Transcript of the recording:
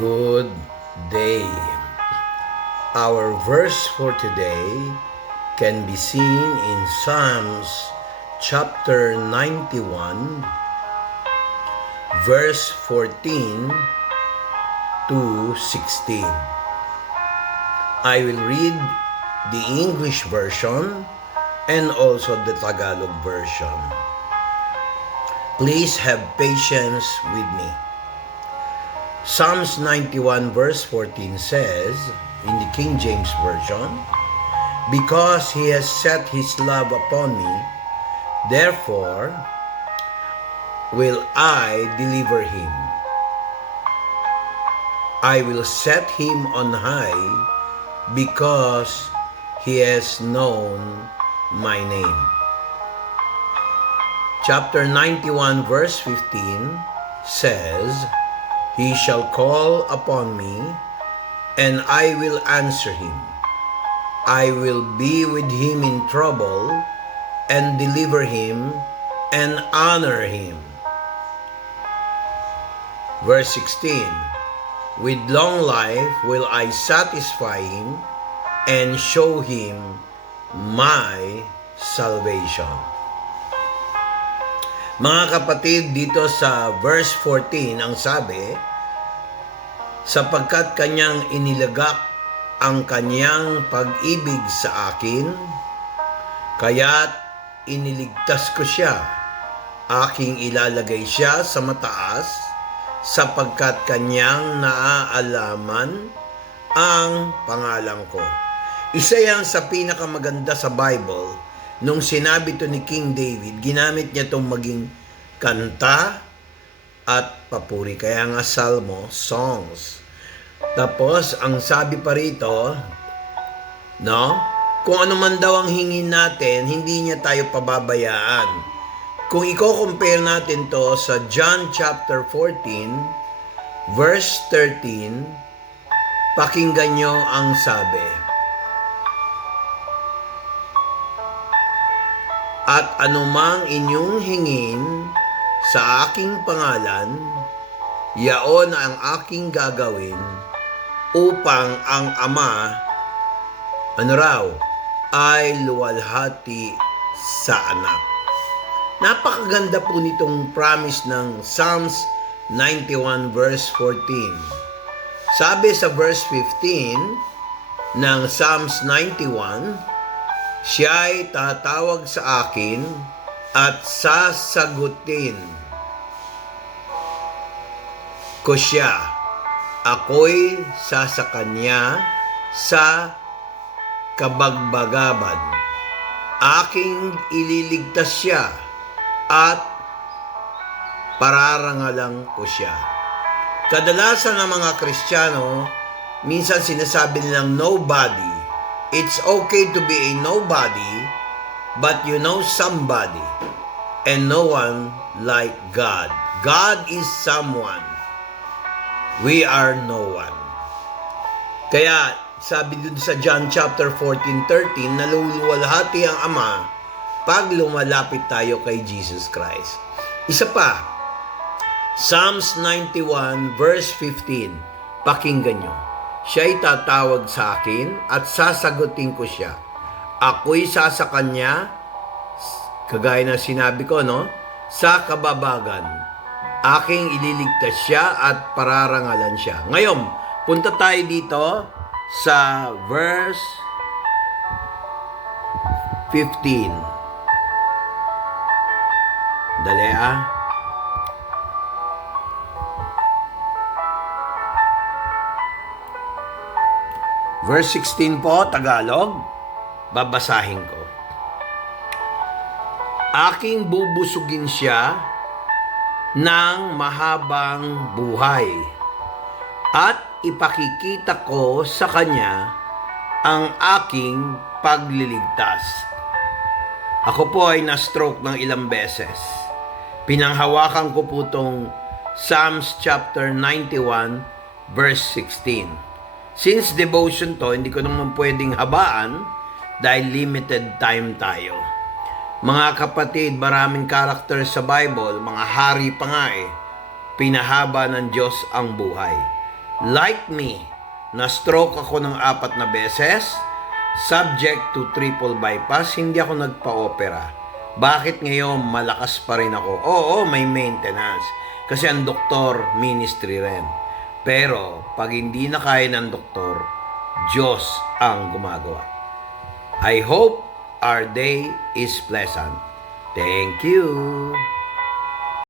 Good day. Our verse for today can be seen in Psalms chapter 91, verse 14 to 16. I will read the English version and also the Tagalog version. Please have patience with me. Psalms 91 verse 14 says, in the King James Version, "Because he has set his love upon me, therefore will I deliver him. I will set him on high because he has known my name." Chapter 91 verse 15 says, "He shall call upon me, and I will answer him. I will be with him in trouble, and deliver him, and honor him." Verse 16, "With long life will I satisfy him, and show him my salvation." Mga kapatid, dito sa verse 14, ang sabi, "Sapagkat kanyang inilagak ang kanyang pag-ibig sa akin, kaya't iniligtas ko siya. Aking ilalagay siya sa mataas, sapagkat kanyang naaalaman ang pangalan ko." Isa yan sa pinakamaganda sa Bible. Nung sinabi to ni King David, ginamit niya itong maging kanta at papuri. Kaya nga salmo, songs. Tapos, ang sabi pa rito, no? Kung ano man daw ang hingin natin, hindi niya tayo pababayaan. Kung i-compare natin to sa John chapter 14, verse 13, pakinggan nyo ang sabi, "At anumang inyong hingin sa aking pangalan, yaon ang aking gagawin upang ang Ama, ay luwalhati sa Anak." Napakaganda po nitong promise ng Psalms 91 verse 14. Sabi sa verse 15 ng Psalms 91, "Siya'y tatawag sa akin at sasagutin ko siya. Ako'y sasakanya sa kabagbagaban. Aking ililigtas siya at pararangalan ko siya." Kadalasan ng mga Kristiyano, minsan sinasabi nilang nobody. It's okay to be a nobody, but you know somebody. And no one like God. God is someone. We are no one. Kaya, sabi dun sa John chapter 14:13, naluluwalhati ang Ama pag lumalapit tayo kay Jesus Christ. Isa pa, Psalms 91 verse 15, pakinggan nyo. "Siya'y tatawag sa akin at sasagutin ko siya. Ako'y sasakanya," kagaya na sinabi ko, no? "Sa kababagan. Aking ililigtas siya at pararangalan siya." Ngayon, punta tayo dito sa verse 15. Dali Verse 16 po, Tagalog. Babasahin ko. "Aking bubusugin siya ng mahabang buhay, at ipakikita ko sa kanya ang aking pagliligtas." Ako po ay na-stroke ng ilang beses. Pinanghawakan ko po itong Psalms chapter 91 verse 16. Since devotion to, hindi ko naman pwedeng habaan dahil limited time tayo. Mga kapatid, maraming karakter sa Bible, mga hari pa nga pinahaba ng Diyos ang buhay. Like me, na-stroke ako ng 4 na beses, subject to triple bypass, hindi ako nagpa-opera. Bakit ngayon malakas pa rin ako? Oo, may maintenance. Kasi ang doktor, ministry rin. Pero, pag hindi na kaya ng doktor, Diyos ang gumagawa. I hope our day is pleasant. Thank you.